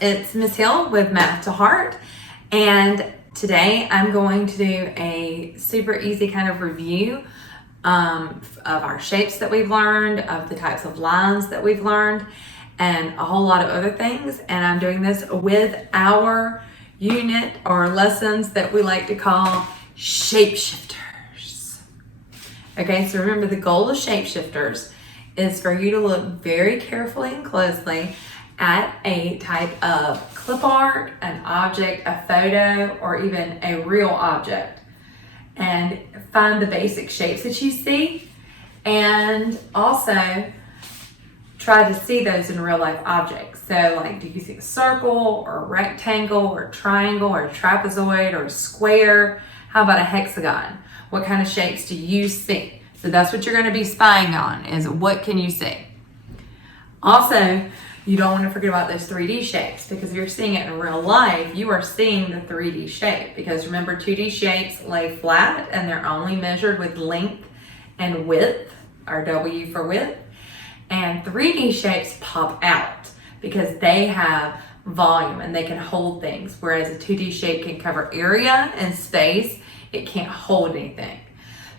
it's Miss Hill with Math2Heart, and today I'm going to do a super easy kind of review of our shapes that we've learned, of the types of lines that we've learned, and a whole lot of other things. And I'm doing this with our unit or lessons that we like to call shapeshifters. Okay, so remember, the goal of shapeshifters is for you to look very carefully and closely at a type of clip art, an object, a photo, or even a real object, and find the basic shapes that you see, and also try to see those in real life objects. So like, do you see a circle or a rectangle or a triangle or a trapezoid or a square? How about a hexagon? What kind of shapes do you see? So that's what you're going to be spying on, is what can you see. Also, you don't want to forget about those 3D shapes, because if you're seeing it in real life, you are seeing the 3D shape. Because remember, 2D shapes lay flat and they're only measured with length and width, or W for width. And 3D shapes pop out because they have volume and they can hold things, whereas a 2D shape can cover area and space. It can't hold anything.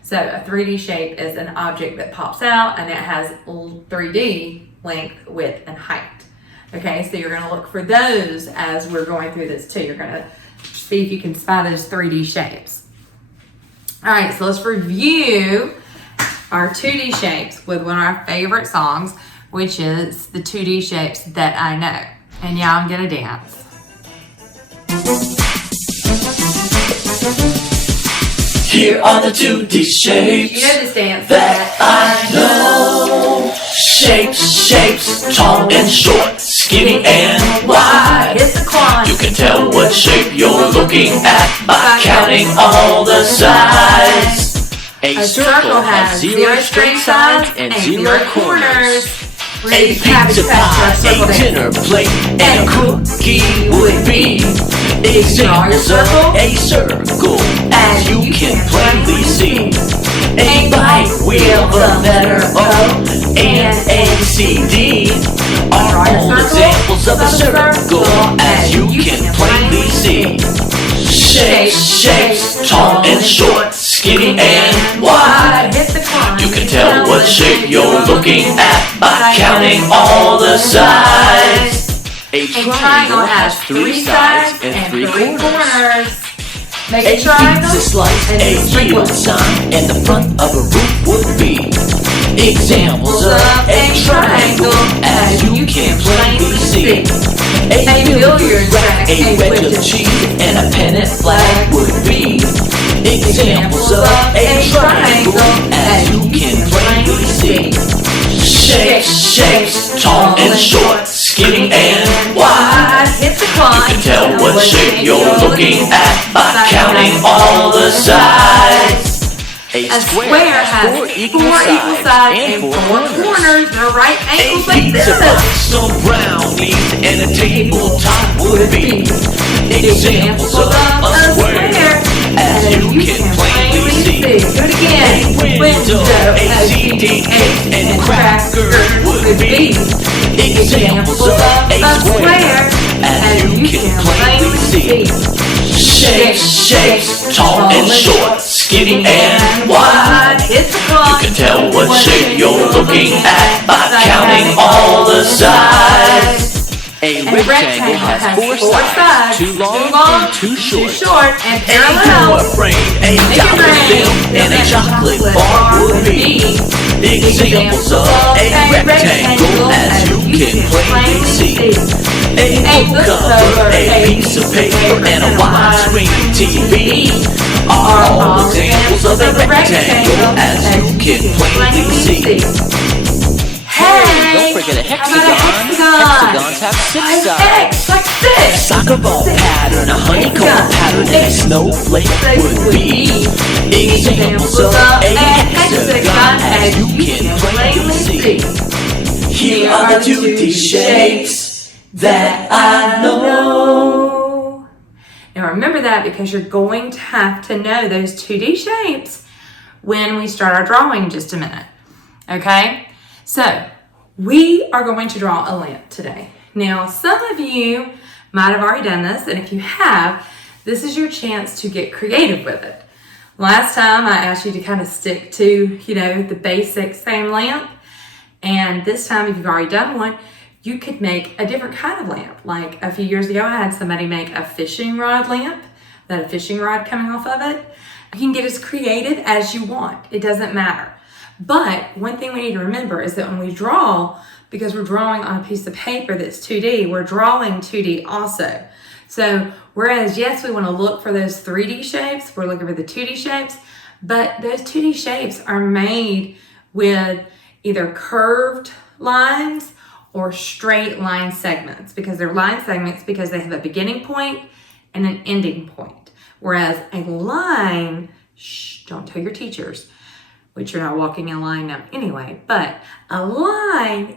So a 3D shape is an object that pops out and it has 3D length, width, and height. Okay, so you're going to look for those as we're going through this too. You're going to see if you can spot those 3D shapes. All right, so let's review our 2D shapes with one of our favorite songs, which is the 2D shapes that I know. And yeah, I'm going to dance. Here are the 2D shapes You know this dance that I know. Shapes, tall and short, skinny and wide. Hit the quad. You can tell what shape you're looking at by counting all the sides. A circle has 0 straight sides and 0 corners. A pizza pie, a dinner plate, and a cookie would be examples of a circle, as you can plainly see. A bike wheel, the letter O, and a CD are all examples of a circle, as you can plainly see. Shapes, tall and short, skinny and wide. You can tell what shape you're looking at by counting all the sides. A triangle has 3 sides and 3 corners. Make a triangle, pizza slice, a yield sign, and the front of a roof would be examples of a triangle, as you can plainly see. A billiard rack, a wedge of cheese, and a pennant flag would be examples of a triangle, as you can plainly see. Shapes, tall and short, skinny and wide. You can tell what shape you're looking at by counting all the sides. A square has 4 equal sides and 4 corners. They're right angles like this. A pizza box, some brownies, and a tabletop would be examples of a square, as you can plainly see. Do it again. A window, a CD case, and cracker would be examples of a square, as you can plainly see. Shapes, tall and short, skinny and wide. You can tell what shape you're looking at by counting all the sides. A rectangle has 4 sides, 2 long and 2 short. And A parallel. door frame, a dollar bill, and a chocolate bar would be examples of a rectangle, as you can plainly see. A book cover, a piece of paper, and a widescreen TV are all examples of a rectangle, as you can plainly see. Hey, Don't forget a hexagon. hexagon. Hexagons have 6 sides. X, like A this. soccer ball pattern, a honeycomb pattern, and a snowflake would be examples of a hexagon, as you can plainly see. Here are the 2D shapes that I know. Now remember that, because you're going to have to know those 2D shapes when we start our drawing in just a minute. Okay? So we are going to draw a lamp today. Now, some of you might have already done this, and if you have, this is your chance to get creative with it. Last time I asked you to kind of stick to, the basic same lamp, and this time if you've already done one, you could make a different kind of lamp. Like a few years ago, I had somebody make a fishing rod lamp, that had a fishing rod coming off of it. You can get as creative as you want. It doesn't matter. But one thing we need to remember is that when we draw, because we're drawing on a piece of paper that's 2D, we're drawing 2D also. So whereas, yes, we want to look for those 3D shapes, we're looking for the 2D shapes, but those 2D shapes are made with either curved lines or straight line segments, because they're line segments because they have a beginning point and an ending point. Whereas a line, don't tell your teachers, which you're not walking in a line now anyway, but a line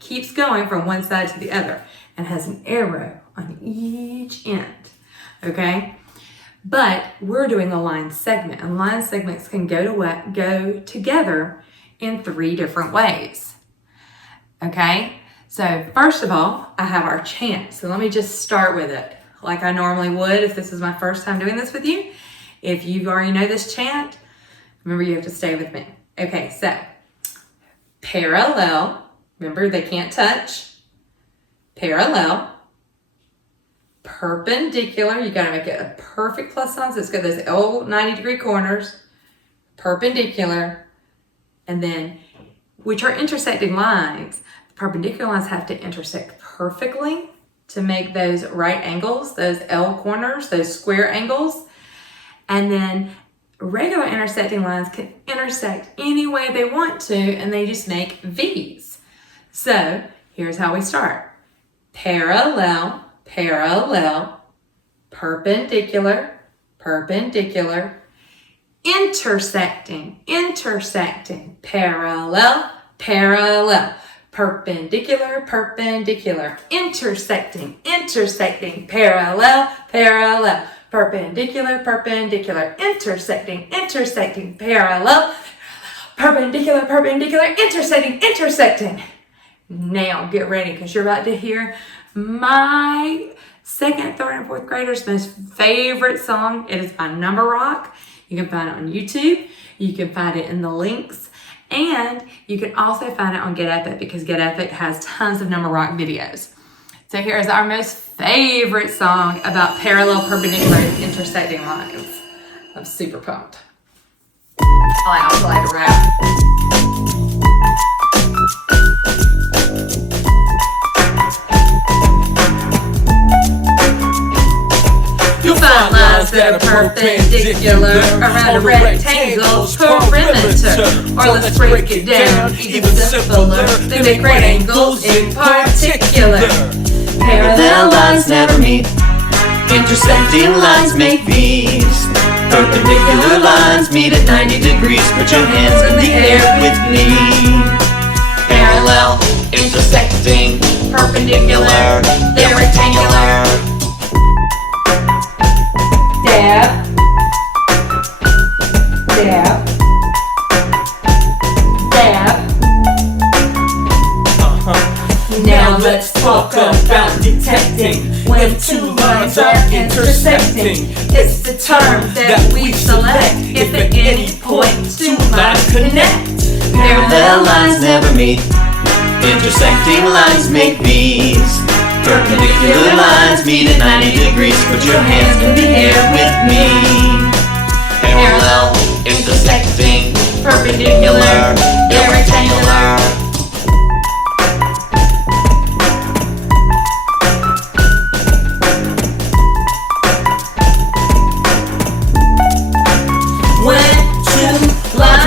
keeps going from one side to the other and has an arrow on each end, okay? But we're doing a line segment, and line segments can go together in 3 different ways, okay? So first of all, I have our chant. So let me just start with it like I normally would if this is my first time doing this with you. If you already know this chant, remember you have to stay with me. Okay, so parallel, remember they can't touch, parallel, perpendicular, you gotta make it a perfect plus sign, so it's got those L 90-degree corners, perpendicular, and then, which are intersecting lines. The perpendicular lines have to intersect perfectly to make those right angles, those L corners, those square angles, and then regular intersecting lines can intersect any way they want to, and they just make V's. So here's how we start. Parallel, parallel, perpendicular, perpendicular, intersecting, intersecting, parallel, parallel, perpendicular, perpendicular, intersecting, intersecting, parallel, parallel, perpendicular, perpendicular, intersecting, intersecting, parallel, perpendicular, perpendicular, intersecting, intersecting. Now get ready, because you're about to hear my 2nd, 3rd, and 4th graders' most favorite song. It is by Number Rock. You can find it on YouTube. You can find it in the links. And you can also find it on Get Epic, because Get Epic has tons of Number Rock videos. So here is our most favorite song about parallel, perpendicular, and intersecting lines. I'm super pumped. I also like to rap. You'll find lines that are perpendicular around a rectangle's perimeter. Or let's break it down even simpler. They make right angles in particular. Parallel lines never meet. Intersecting lines make V's. Perpendicular lines meet at 90 degrees. Put your hands in the air with me. Parallel, intersecting, perpendicular, they're rectangular. Dab, dab, dab. Now let's talk about detecting when 2 lines are intersecting. It's the term that we select if at any point 2 lines connect. Parallel lines never meet. Intersecting lines make V's. Perpendicular lines meet at 90 degrees. Put your hands in the air with me. Parallel, intersecting, perpendicular, they're rectangular.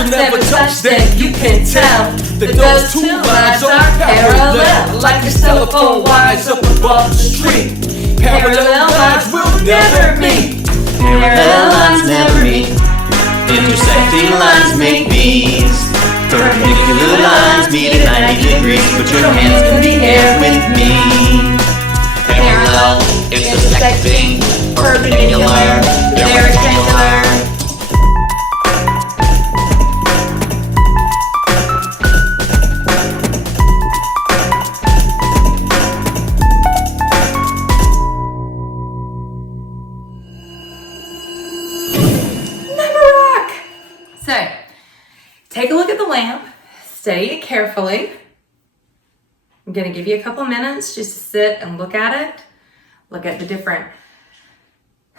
Never touch, then you can tell that those 2 lines are parallel, like these telephone wires up above the street. Parallel lines will never meet. Parallel lines never meet. Intersecting lines make V's. Perpendicular lines meet at 90 degrees. Put your hands in the air with me. Parallel, intersecting, perpendicular, they're rectangular. take a look at the lamp, study it carefully. I'm going to give you a couple minutes just to sit and look at it. Look at the different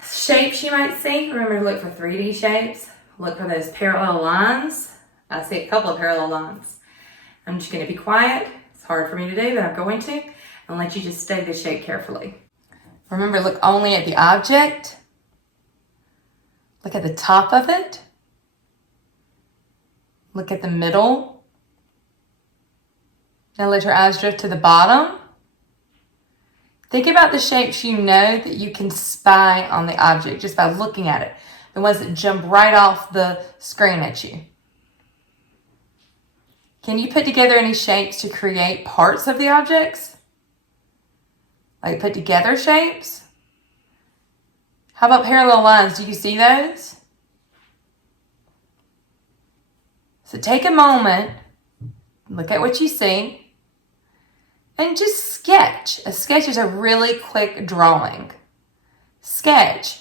shapes you might see. Remember to look for 3D shapes. Look for those parallel lines. I see a couple of parallel lines. I'm just going to be quiet. It's hard for me to do, but I'm going to. And let you just study the shape carefully. Remember, look only at the object. Look at the top of it. Look at the middle. Now let your eyes drift to the bottom. Think about the shapes you know that you can spy on the object just by looking at it. The ones that jump right off the screen at you. Can you put together any shapes to create parts of the objects? Like put together shapes? How about parallel lines? Do you see those? So take a moment, look at what you see, and just sketch. A sketch is a really quick drawing. Sketch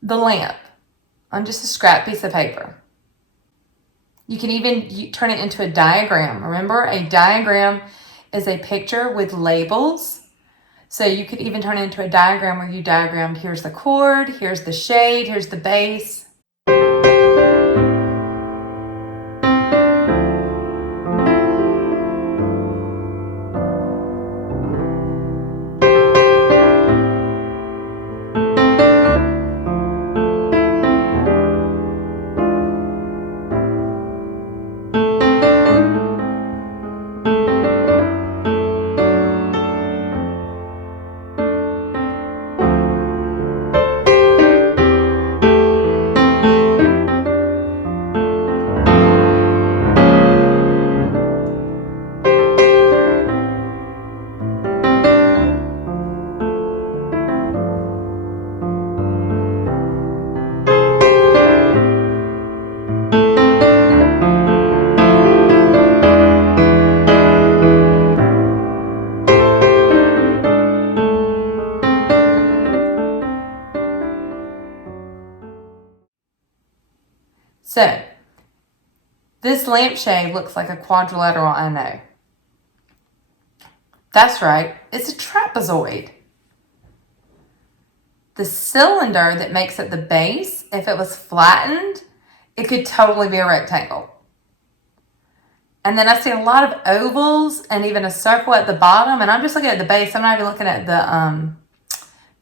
the lamp on just a scrap piece of paper. You can even turn it into a diagram. Remember, a diagram is a picture with labels. So you could even turn it into a diagram where you diagrammed, here's the cord, here's the shade, here's the base. So, this lampshade looks like a quadrilateral, I know. That's right, it's a trapezoid. The cylinder that makes up the base, if it was flattened, it could totally be a rectangle. And then I see a lot of ovals and even a circle at the bottom, and I'm just looking at the base. I'm not even looking at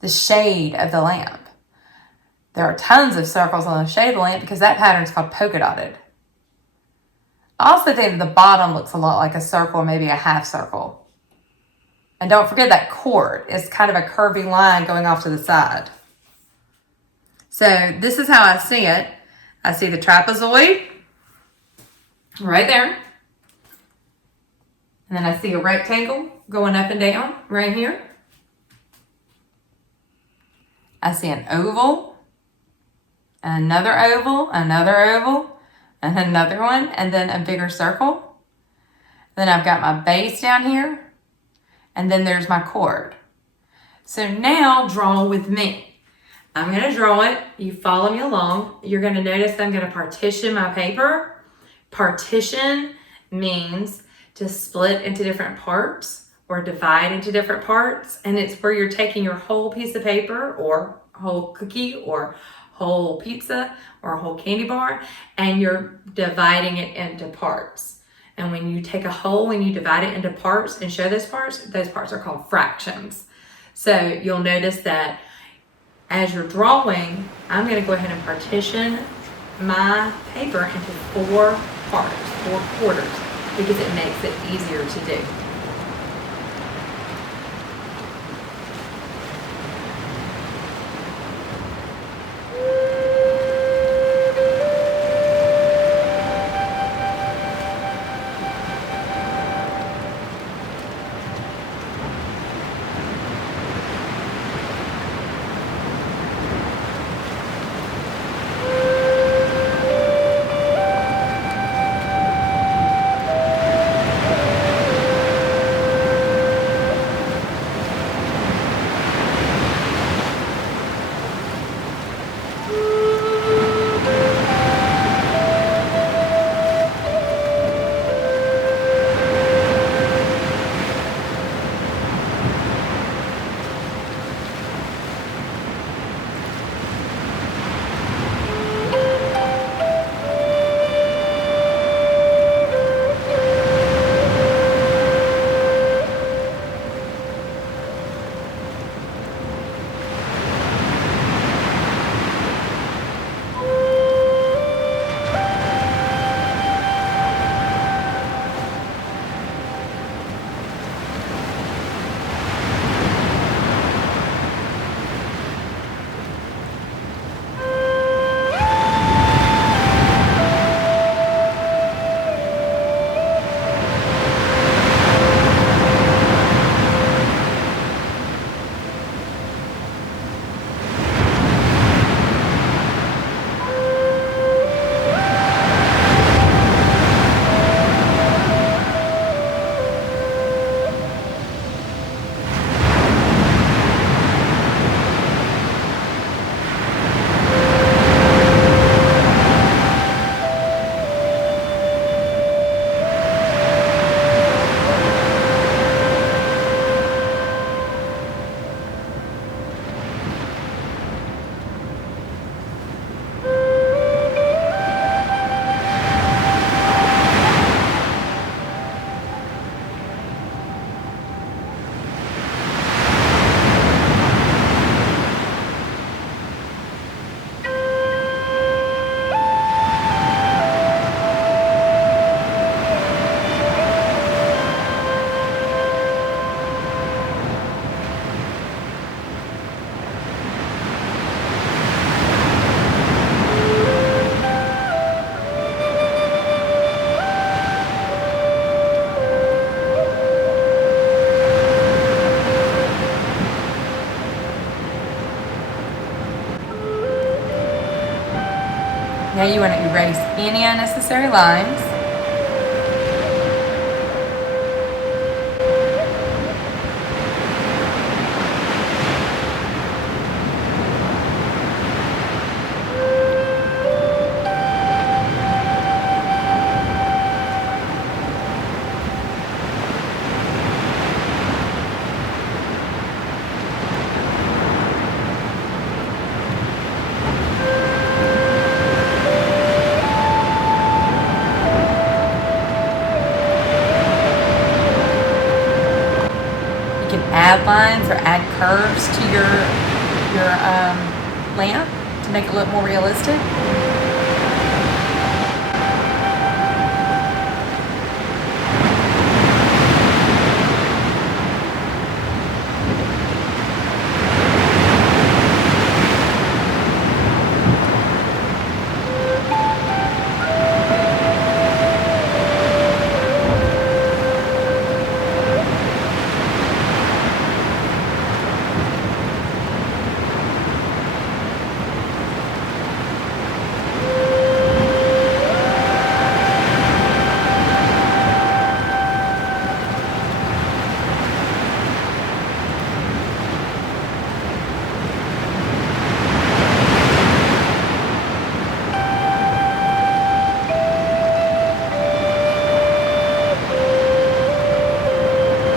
the shade of the lamp. There are tons of circles on the shade of the lamp because that pattern is called polka dotted. I also think that the bottom looks a lot like a circle or maybe a half circle. And don't forget that cord is kind of a curvy line going off to the side. So this is how I see it. I see the trapezoid right there. And then I see a rectangle going up and down right here. I see an oval. Another oval, and another one, and then a bigger circle. Then I've got my base down here, and then there's my cord. So now draw with me. I'm going to draw it. You follow me along. You're going to notice I'm going to partition my paper. Partition means to split into different parts or divide into different parts, and it's where you're taking your whole piece of paper or whole cookie or whole pizza or a whole candy bar, and you're dividing it into parts. And when you take a whole and you divide it into parts and show those parts are called fractions. So you'll notice that as you're drawing, I'm going to go ahead and partition my paper into 4 parts, 4 quarters, because it makes it easier to do. Now you want to erase any unnecessary lines. Add lines or add curves to your lamp to make it look more realistic.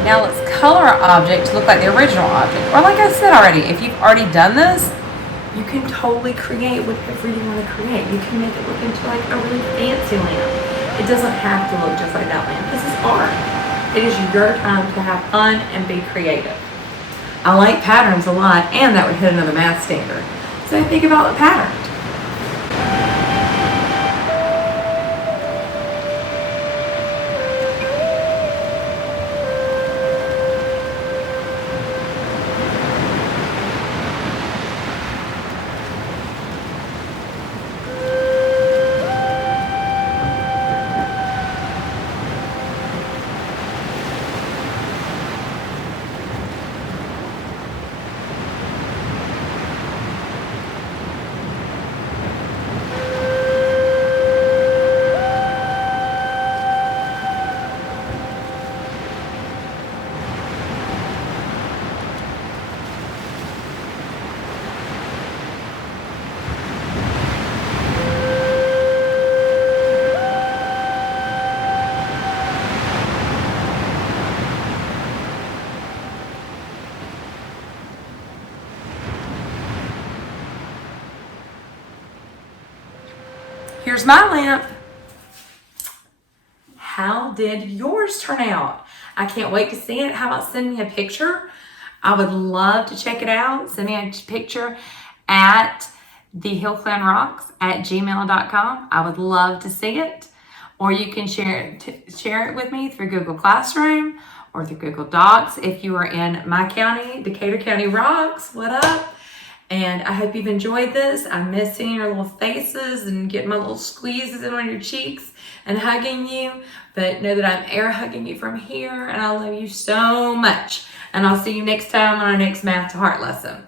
Now let's color our object to look like the original object. Or like I said already, if you've already done this, you can totally create whatever you want to create. You can make it look into like a really fancy lamp. It doesn't have to look just like that lamp. This is art. It is your time to have fun and be creative. I like patterns a lot, and that would hit another math standard. So think about the patterns. Here's my lamp. How did yours turn out? I can't wait to see it. How about send me a picture? I would love to check it out. Send me a picture at thehillclanrocks@gmail.com. I would love to see it. Or you can share it with me through Google Classroom or through Google Docs. If you are in my county, Decatur County rocks, what up? And I hope you've enjoyed this. I miss seeing your little faces and getting my little squeezes in on your cheeks and hugging you. But know that I'm air hugging you from here, and I love you so much. And I'll see you next time on our next Math to Heart lesson.